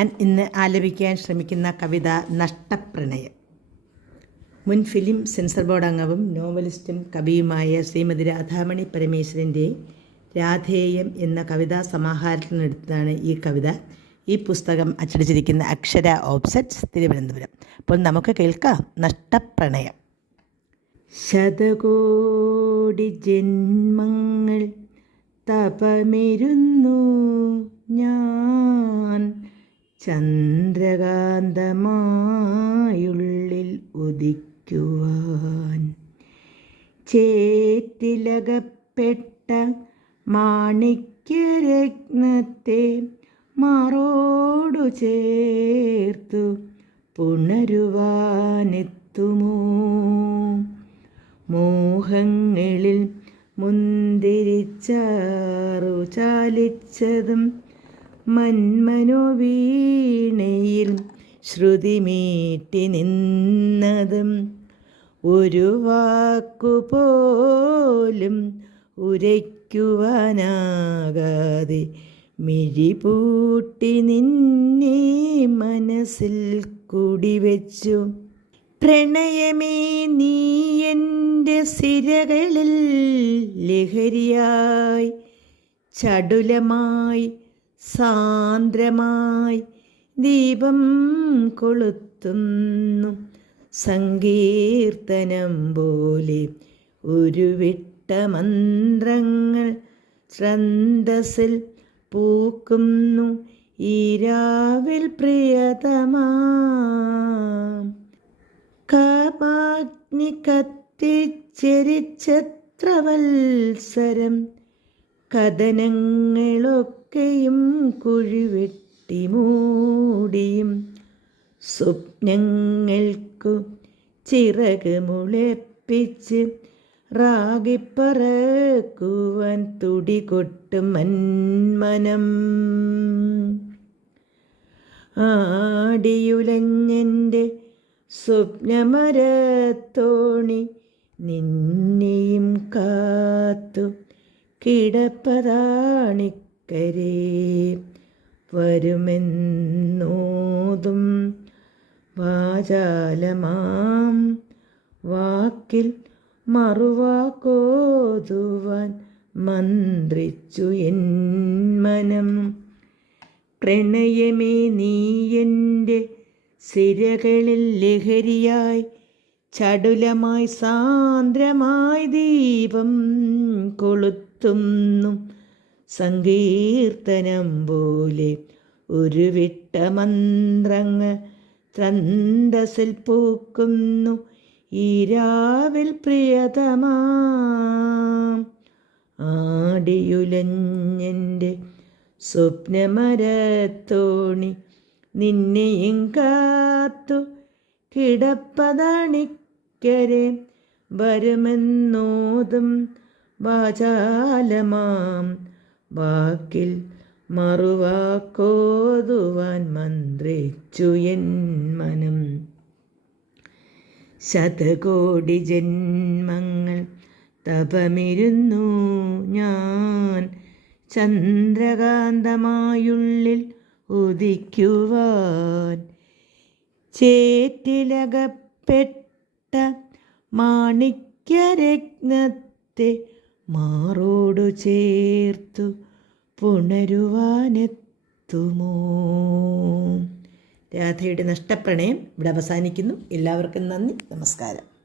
ഞാൻ ഇന്ന് ആലപിക്കാൻ ശ്രമിക്കുന്ന കവിത നഷ്ടപ്രണയം. മുൻ ഫിലിം സെൻസർ ബോർഡ് അംഗവും നോവലിസ്റ്റും കവിയുമായ ശ്രീമതി രാധാമണി പരമേശ്വരന്റെ രാധേയം എന്ന കവിതാ സമാഹാരത്തിൽ നിന്നെടുത്തതാണ് ഈ കവിത. ഈ പുസ്തകം അച്ചടിച്ചിരിക്കുന്ന അക്ഷര ഓപ്സെറ്റ്സ് തിരുവനന്തപുരം. അപ്പോൾ നമുക്ക് കേൾക്കാം നഷ്ടപ്രണയം. ശതകോടി ജന്മങ്ങൾ തപമിരുന്നു ഞാൻ. ചന്ദ്രകാന്തമായുള്ളിൽ ഉദിക്കുവാൻ. ചേത്തിലകപ്പെട്ട മാണിക്യരത്നത്തെ മാറോടു ചേർത്തു പുണരുവാനെത്തുമോ? മോഹങ്ങളിൽ മുന്തിരിച്ചാറു ചാലിച്ചതും മന്മനോവീണയിൽ ശ്രുതിമീട്ടി നിന്നതും ഒരു വാക്കുപോലും ഉരയ്ക്കുവാനാകാതെ മിഴിപൂട്ടി നിന്നെ മനസ്സിൽ കുടിവെച്ചു. പ്രണയമേ നീ എന്റെ സിരകളിൽ ലഹരിയായി ചടുലമായി സാന്ദ്രമായി ദീപം കൊളുത്തുന്നു. സങ്കീർത്തനം പോലെ ഉരുവിട്ട മന്ത്രങ്ങൾ ശ്രന്തസിൽ പൂക്കുന്നു. ഈ രാവിൽ പ്രിയതമാ. കാമാഗ്നി കത്തിച്ചെരിച്ചത്ര വത്സരം കഥനങ്ങളൊക്കെയും കുഴിവെട്ടി മൂടിയും സ്വപ്നങ്ങൾക്കു ചിറക് മുളപ്പിച്ച് റാഗിപ്പറക്കുവാൻ തുടികൊട്ടും മന്മനം. ആടിയുലഞ്ഞെന്റെ സ്വപ്നമരത്തോണി നിന്നെയും കാത്തു കിടപ്പതാണിക്കരേ വരുമെന്നോതും വാചാലമാം വാക്കിൽ മറുവാക്കോതുവാൻ മന്ത്രിച്ചു എൻ മനം പ്രണയമേ നീ എന്റെ സിരകളിൽ ലഹരിയായി ചടുലമായി സാന്ദ്രമായി ദീപം കൊളുത്തുന്നു സങ്കീർത്തനം പോലെ ഒരു വിട്ട മന്ത്രങ്ങൾ ത്രന്തസിൽ പൂക്കുന്നു. ഈ രാവിൽ പ്രിയതമാ. ആടിയുലഞ്ഞെന്റെ സ്വപ്നമരത്തോണി നിന്നെയും കാത്തു. കിടപ്പതണിക്കരെ വരുമെന്നോതും വാചാലമാം. വാക്കിൽ മറുവാക്കോതുവാൻ മന്ത്രിച്ചു എൻ മനം. ശതകോടി ജന്മങ്ങൾ തപമിരുന്നു ഞാൻ. ചന്ദ്രകാന്തമായുള്ളിൽ ഉദിക്കുവാൻ ചേറ്റിലകപ്പെട്ട മാണിക്യരത്നത്തെ മാറോടു ചേർത്തു പുണരുവാനെത്തുമോ? രാധയുടെ നഷ്ടപ്രണയം ഇവിടെ അവസാനിക്കുന്നു. എല്ലാവർക്കും നന്ദി. നമസ്കാരം.